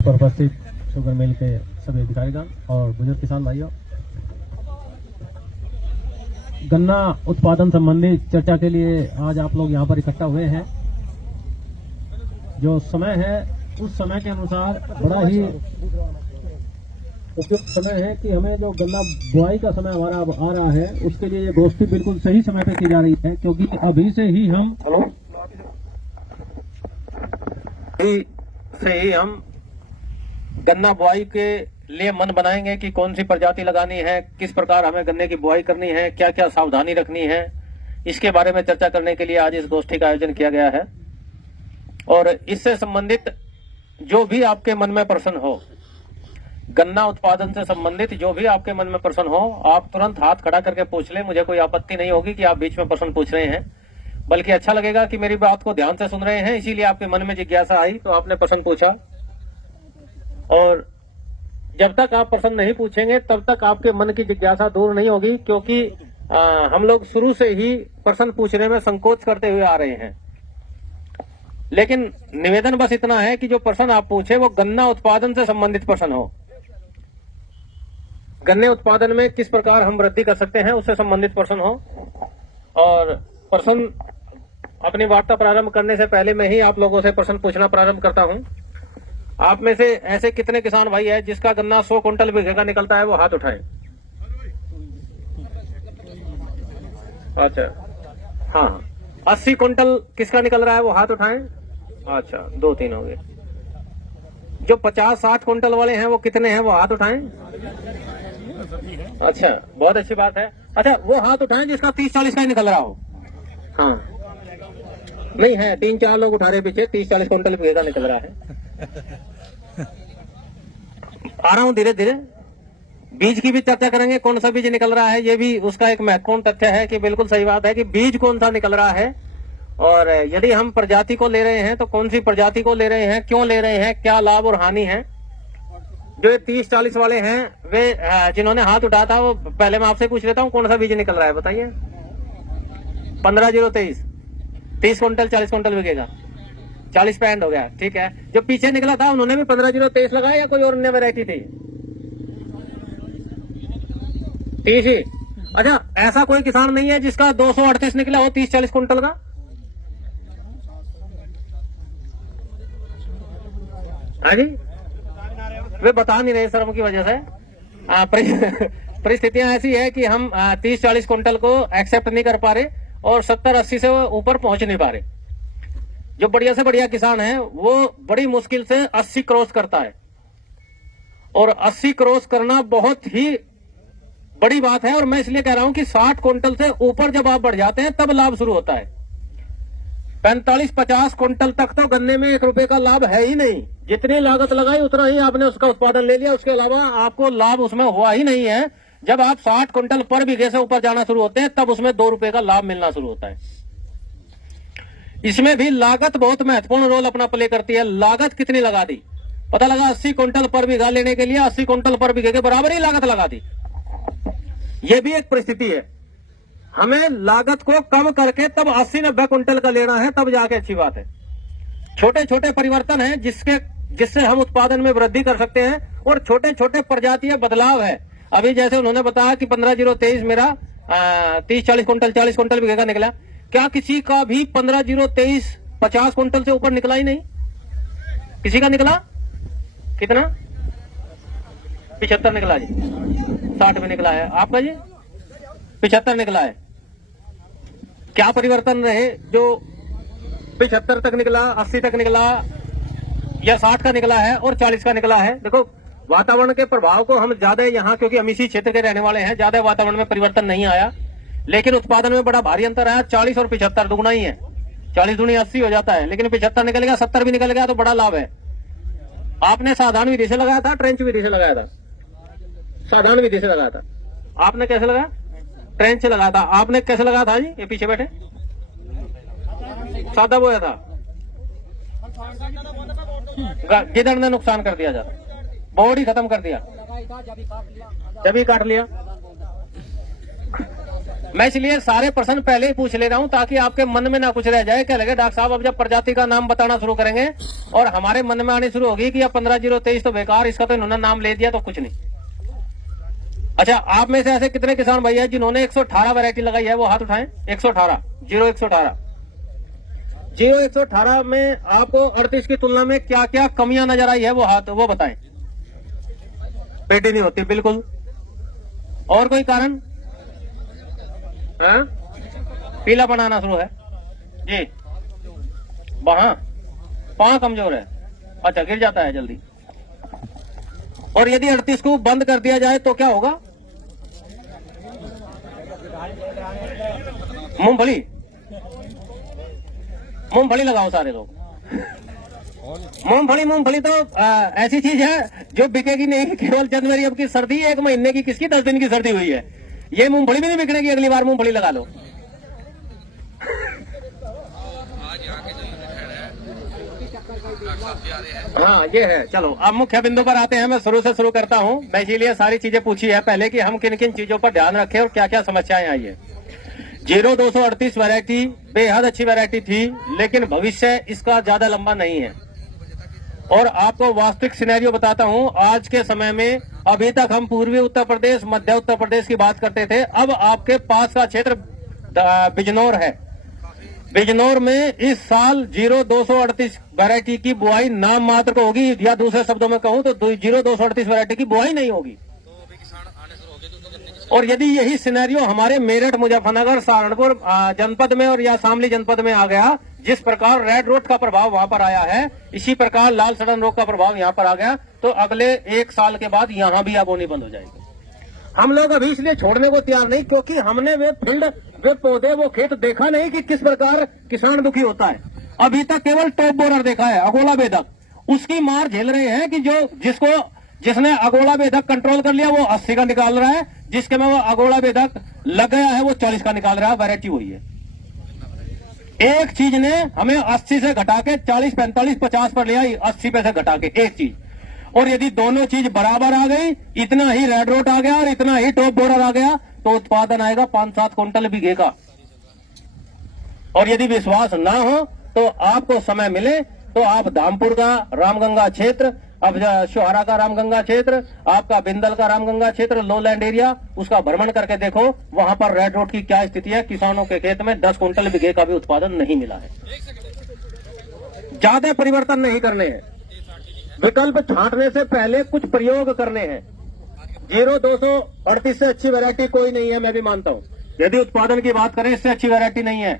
पर उपस्थित sugar mill के सभी अधिकारीगण और बुजुर्ग किसान भाइयों, गन्ना उत्पादन संबंधी चर्चा के लिए आज आप लोग यहाँ पर इकट्ठा हुए हैं। जो समय है उस समय के अनुसार बड़ा ही उपयुक्त समय है कि हमें जो गन्ना बुआई का समय हमारा अब आ रहा है उसके लिए ये गोष्ठी बिल्कुल सही समय पे की जा रही है, क्योंकि अभी से ही हम गन्ना बुआई के लिए मन बनाएंगे कि कौन सी प्रजाति लगानी है, किस प्रकार हमें गन्ने की बुआई करनी है, क्या क्या सावधानी रखनी है, इसके बारे में चर्चा करने के लिए आज इस गोष्ठी का आयोजन किया गया है। और इससे संबंधित जो भी आपके मन में प्रश्न हो, गन्ना उत्पादन से संबंधित जो भी आपके मन में प्रश्न हो, आप तुरंत हाथ खड़ा करके पूछ लें। मुझे कोई आपत्ति नहीं होगी कि आप बीच में प्रश्न पूछ रहे हैं, बल्कि अच्छा लगेगा कि मेरी बात को ध्यान से सुन रहे हैं, इसीलिए आपके मन में जिज्ञासा आई तो आपने प्रश्न पूछा। और जब तक आप प्रश्न नहीं पूछेंगे तब तक आपके मन की जिज्ञासा दूर नहीं होगी, क्योंकि हम लोग शुरू से ही प्रश्न पूछने में संकोच करते हुए आ रहे हैं। लेकिन निवेदन बस इतना है कि जो प्रश्न आप पूछे वो गन्ना उत्पादन से संबंधित प्रश्न हो। गन्ने उत्पादन में किस प्रकार हम वृद्धि कर सकते हैं उससे संबंधित प्रश्न हो। और प्रश्न अपनी वार्ता प्रारंभ करने से पहले मैं ही आप लोगों से प्रश्न पूछना प्रारंभ करता हूं। आप में से ऐसे कितने किसान भाई है जिसका गन्ना 100 कुंटल बीघे का निकलता है, वो हाथ उठाएं। अच्छा, हाँ, 80 कुंटल किसका निकल रहा है वो हाथ उठाएं। अच्छा, 2-3 हो गए। जो 50-60 कुंटल वाले हैं वो कितने हैं, वो हाथ उठाएं। अच्छा, बहुत अच्छी बात है। अच्छा, वो हाथ उठाएं जिसका 30-40 का ही निकल रहा हो। हाँ, नहीं है, 3-4 लोग उठा रहे पीछे, 30-40 कुंटल बीघे का निकल रहा है। आ रहा हूं धीरे धीरे। बीज की भी चर्चा करेंगे, कौन सा बीज निकल रहा है, ये भी उसका एक महत्वपूर्ण तथ्य है कि बिल्कुल सही बात है कि बीज कौन सा निकल रहा है। और यदि हम प्रजाति को ले रहे हैं तो कौन सी प्रजाति को ले रहे हैं, क्यों ले रहे हैं, क्या लाभ और हानि है। जो 30-40 वाले हैं वे जिन्होंने हाथ उठाया था, वो पहले मैं आपसे पूछ लेता हूँ कौन सा बीज निकल रहा है, बताइए। 15-0-23, 30 कुंटल 40 कुंटल बिकेगा, 40 पैंड हो गया। ठीक है, जो पीछे निकला था उन्होंने भी 15-0-23 लगाया या कोई और अन्य वैरायटी थी? 30 ही। अच्छा, ऐसा कोई किसान नहीं है जिसका 238 निकला हो 30-40 कुंटल का? हाँ जी, वे बता नहीं रहे शर्म की वजह से। परिस्थितियां ऐसी है कि हम 30-40 कुंटल को एक्सेप्ट नहीं कर पा रहे और 70-80 से ऊपर पहुंच नहीं पा रहे। जो बढ़िया से बढ़िया किसान है वो बड़ी मुश्किल से 80 क्रॉस करता है, और 80 क्रॉस करना बहुत ही बड़ी बात है। और मैं इसलिए कह रहा हूं कि 60 कुंटल से ऊपर जब आप बढ़ जाते हैं तब लाभ शुरू होता है। 45-50 कुंटल तक तो गन्ने में 1 रुपए का लाभ है ही नहीं। जितनी लागत लगाई उतना ही आपने उसका उत्पादन ले लिया, उसके अलावा आपको लाभ उसमें हुआ ही नहीं है। जब आप 60 कुंटल पर बीघे से ऊपर जाना शुरू होते हैं तब उसमें 2 रुपए का लाभ मिलना शुरू होता है। इसमें भी लागत बहुत महत्वपूर्ण रोल अपना प्ले करती है। लागत कितनी लगा दी, पता लगा 80 कुंटल पर बीघा लेने के लिए 80 कुंटल पर बीघे के बराबर ही लागत लगा दी। यह भी एक परिस्थिति है। हमें लागत को कम करके तब 80-90 कुंटल का लेना है, तब जाके अच्छी बात है। छोटे छोटे परिवर्तन है जिससे हम उत्पादन में वृद्धि कर सकते हैं, और छोटे छोटे प्रजातीय बदलाव है। अभी जैसे उन्होंने बताया कि 15-0-23 मेरा 30-40 कुंटल 40 कुंटल बीघे का निकला। क्या किसी का भी 15-0-23 50 कुंटल से ऊपर निकला ही नहीं? किसी का निकला कितना? 75 निकला जी, 60 में निकला है। आपका जी 75 निकला है। क्या परिवर्तन रहे जो 75 तक निकला, 80 तक निकला, या 60 का निकला है और 40 का निकला है? देखो, वातावरण के प्रभाव को हम ज्यादा यहाँ, क्योंकि हम इसी क्षेत्र के रहने वाले हैं, ज्यादा वातावरण में परिवर्तन नहीं आया, लेकिन उत्पादन में बड़ा भारी अंतर आया। 40 और 75 दुगुना ही है। 40 दूनी 80 हो जाता है, लेकिन 75 निकल गया, 70 भी निकल गया तो बड़ा लाभ है। आपने साधारण विधि से लगाया था, ट्रेंच विधि से लगाया था? साधारण विधि से लगाया था। आपने कैसे लगाया? ट्रेंच से लगाया था। आपने कैसे लगाया था जी? ये पीछे बैठे सादा बोया था। गिदड़ ने नुकसान कर दिया, ज्यादा बोर्ड ही खत्म कर दिया, जब ही काट लिया। मैं इसलिए सारे प्रश्न पहले ही पूछ ले रहा हूं ताकि आपके मन में ना कुछ रह जाए, क्या लगे डॉक्टर साहब अब जब प्रजाति का नाम बताना शुरू करेंगे और हमारे मन में आने शुरू होगी कि अब 15-0-23 तो बेकार, इसका तो इन्होंने नाम ले दिया तो कुछ नहीं। अच्छा, आप में से ऐसे कितने किसान भाई है जिन्होंने 118 वैरायटी लगाई है? वो हाथ उठाएं। 118 0118 में आपको 38 की तुलना में क्या क्या कमियां नजर आई है? वो बताएं। पेटी नहीं होती बिल्कुल। और कोई कारण? हाँ? पीला बनाना शुरू है जी। पां कमजोर है। अच्छा, गिर जाता है जल्दी। और यदि 38 को बंद कर दिया जाए तो क्या होगा? मूंगफली लगाओ सारे लोग। मूंगफली तो ऐसी चीज है जो बिकेगी नहीं केवल जनवरी। अब की सर्दी 1 महीने की, किसकी 10 दिन की सर्दी हुई है? ये मूंगफली भी नहीं बिकने की। अगली बार मूंगफली लगा लो। हाँ, ये है। चलो अब मुख्य बिंदु पर आते हैं। मैं शुरू करता हूँ। मैं इसीलिए सारी चीजें पूछी है पहले कि हम किन किन चीजों पर ध्यान रखें और क्या क्या समस्याएं आई है। 0238 वैरायटी बेहद अच्छी वैरायटी थी, लेकिन भविष्य इसका ज्यादा लंबा नहीं है। और आपको वास्तविक सिनेरियो बताता हूं। आज के समय में अभी तक हम पूर्वी उत्तर प्रदेश, मध्य उत्तर प्रदेश की बात करते थे। अब आपके पास का क्षेत्र बिजनौर है। बिजनौर में इस साल 0238 वैरायटी की बुआई नाम मात्र को होगी, या दूसरे शब्दों में कहूं तो 0238 वैरायटी की बुआई नहीं होगी। और यदि यही सिनेरियो हमारे मेरठ, मुजफ्फरनगर, सहारनपुर जनपद में और या शामली जनपद में आ गया, जिस प्रकार रेड रोट का प्रभाव वहां पर आया है, इसी प्रकार लाल सड़न रोग का प्रभाव यहां पर आ गया, तो अगले 1 साल के बाद यहां भी बोनी बंद हो जाएगी। हम लोग अभी इसलिए छोड़ने को तैयार नहीं, क्योंकि हमने वे फील्ड, वे पौधे, वो खेत देखा नहीं कि किस प्रकार किसान दुखी होता है। अभी तक केवल टॉप बोरर देखा है, अगोला बेधक। उसकी मार झेल रहे हैं कि जिसने अगोला बेधक कंट्रोल कर लिया वो 80 का निकाल रहा है, जिसके में वो अगोला बेधक लग गया है वो 40 का निकाल रहा है। वैरायटी वही है। एक चीज ने हमें 80 से घटा के 40, 45, 50 पर लिया, 80 पे से घटा के एक चीज। और यदि दोनों चीज बराबर आ गई, इतना ही रेड रोट आ गया और इतना ही टॉप बोरर आ गया, तो उत्पादन आएगा 5-7 क्विंटल बीघे का। और यदि विश्वास ना हो तो आपको समय मिले तो आप धामपुर का रामगंगा क्षेत्र, अब शोहरा का रामगंगा क्षेत्र, आपका बिंदल का रामगंगा क्षेत्र, लोलैंड एरिया, उसका भ्रमण करके देखो। वहां पर रेड रोट की क्या स्थिति है। किसानों के खेत में 10 क्विंटल बीघे का भी उत्पादन नहीं मिला है। ज्यादा परिवर्तन नहीं करने हैं। विकल्प छांटने से पहले कुछ प्रयोग करने हैं। 0238 से अच्छी वैरायटी कोई नहीं है, मैं भी मानता हूं। यदि उत्पादन की बात करें, इससे अच्छी वैरायटी नहीं है।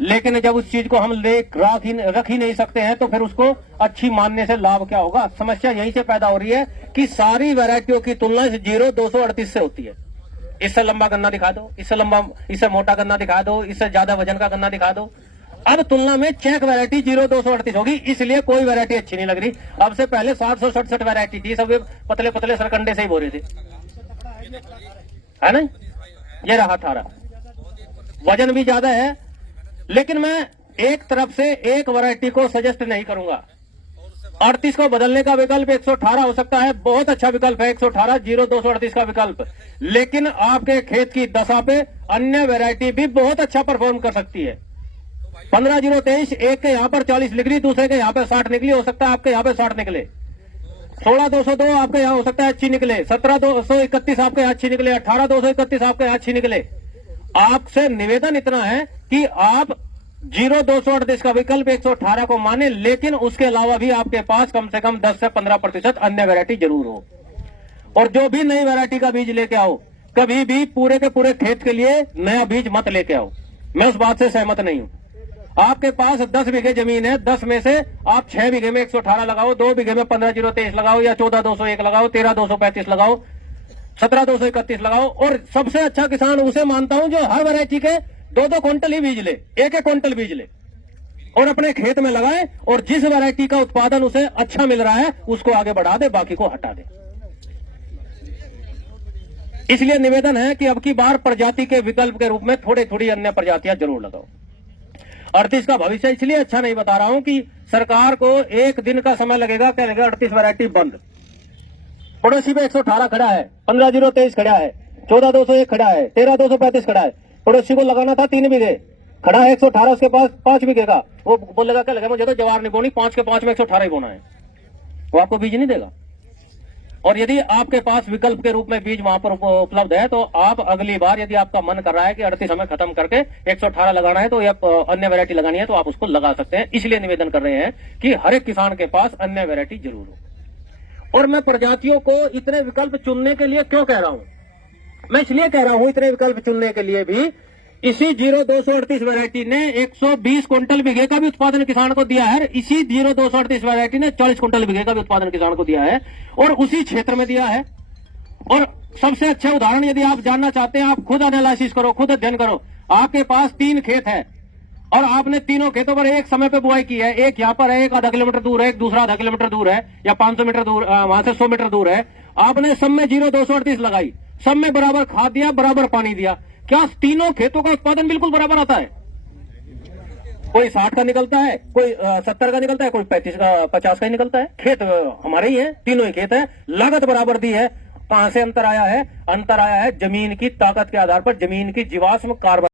लेकिन जब उस चीज को हम रख ही नहीं सकते हैं, तो फिर उसको अच्छी मानने से लाभ क्या होगा? समस्या यहीं से पैदा हो रही है कि सारी वैरायटियों की तुलना 0238 से होती है। इससे लंबा गन्ना दिखा दो, इससे मोटा गन्ना दिखा दो, इससे ज्यादा वजन का गन्ना दिखा दो। अब तुलना में चेक वैरायटी 0238 होगी, इसलिए कोई वैरायटी अच्छी नहीं लग रही। अब से पहले 767 वैरायटी थी, सब पतले पतले सरकंडे से ही बोरे थे, है ना? ये रहा 18, वजन भी ज्यादा है। लेकिन मैं एक तरफ से एक वैरायटी को सजेस्ट नहीं करूंगा। 38 को बदलने का विकल्प 118 हो सकता है, बहुत अच्छा विकल्प है 118, 0238 का विकल्प। लेकिन आपके खेत की दशा पे अन्य वैरायटी भी बहुत अच्छा परफॉर्म कर सकती है। 15-023 एक के यहाँ पर 40 निकली, दूसरे के यहाँ पे 60 निकली, हो सकता है आपके यहाँ पे 60 निकले। 16-202 आपके यहाँ हो सकता है अच्छी निकले। 17-231 आपके यहाँ अच्छी निकले। 18-231 आपके यहाँ अच्छी निकले। आपसे निवेदन इतना है कि आप 0238 का विकल्प 118 को माने, लेकिन उसके अलावा भी आपके पास कम से कम 10 से 15% अन्य वैरायटी जरूर हो। और जो भी नई वैरायटी का बीज लेके आओ, कभी भी पूरे के पूरे खेत के लिए नया बीज मत लेके आओ। मैं उस बात से सहमत नहीं हूं। आपके पास 10 बीघे जमीन है, 10 में से आप 6 बीघे में 118 लगाओ, 2 बीघे में 15-023 लगाओ, या 14-201 लगाओ, 13-235 लगाओ, 17-231 लगाओ। और सबसे अच्छा किसान उसे मानता हूं जो हर वैरायटी के 2-2 क्विंटल ही बीज ले, 1-1 क्विंटल बीज ले और अपने खेत में लगाए, और जिस वैरायटी का उत्पादन उसे अच्छा मिल रहा है उसको आगे बढ़ा दे, बाकी को हटा दे। इसलिए निवेदन है कि अब की बार प्रजाति के विकल्प के रूप में थोड़ी अन्य प्रजातियां जरूर लगाओ। 38 का भविष्य इसलिए अच्छा नहीं बता रहा हूं कि सरकार को एक दिन का समय लगेगा, क्या लगेगा 38 वैरायटी बंद। पड़ोसी पे 118 खड़ा है, 15-023 खड़ा है, 14,201 खड़ा है, 13,235 खड़ा है। पड़ोसी को लगाना था 3 बीघे, खड़ा है 118, उसके पास 5 बीघे का। वो बोलेगा क्या लगा, मुझे तो जवार नहीं बोनी, 5 के 5 में 118 ही बोना है, वो आपको बीज नहीं देगा। और यदि आपके पास विकल्प के रूप में बीज वहां पर उपलब्ध है, तो आप अगली बार यदि आपका मन कर रहा है कि 38 हमें खत्म करके 118 लगाना है, तो या अन्य वैरायटी लगानी है, तो आप उसको लगा सकते हैं। इसलिए निवेदन कर रहे हैं कि हर एक किसान के पास अन्य वैरायटी जरूर हो। और मैं प्रजातियों को इतने विकल्प चुनने के लिए क्यों कह रहा हूं, मैं इसलिए कह रहा हूं इतने विकल्प चुनने के लिए भी, इसी 0238 वैरायटी ने 120 क्विंटल बीघे का भी उत्पादन किसान को दिया है। इसी 0238 वैरायटी ने 40 क्विंटल बीघे का भी उत्पादन किसान को दिया है, और उसी क्षेत्र में दिया है। और सबसे अच्छा उदाहरण यदि आप जानना चाहते हैं, आप खुद एनालिसिस करो, खुद अध्ययन करो। आपके पास 3 खेत है और आपने तीनों खेतों पर एक समय पे बुआई की है। एक यहाँ पर है, एक आधा किलोमीटर दूर है, एक दूसरा आधा किलोमीटर दूर है, या 500 मीटर दूर, वहां से 100 मीटर दूर है। आपने सब में 0238 लगाई, सब में बराबर खाद दिया, बराबर पानी दिया। क्या तीनों खेतों का उत्पादन बिल्कुल बराबर आता है? कोई 60 का निकलता है, कोई 70 का निकलता है, कोई 35 का 50 का ही निकलता है। खेत हमारे ही है, तीनों ही खेत है, लागत बराबर दी है। कहां से अंतर आया है? अंतर आया है जमीन की ताकत के आधार पर, जमीन की जीवाश्म कार्बन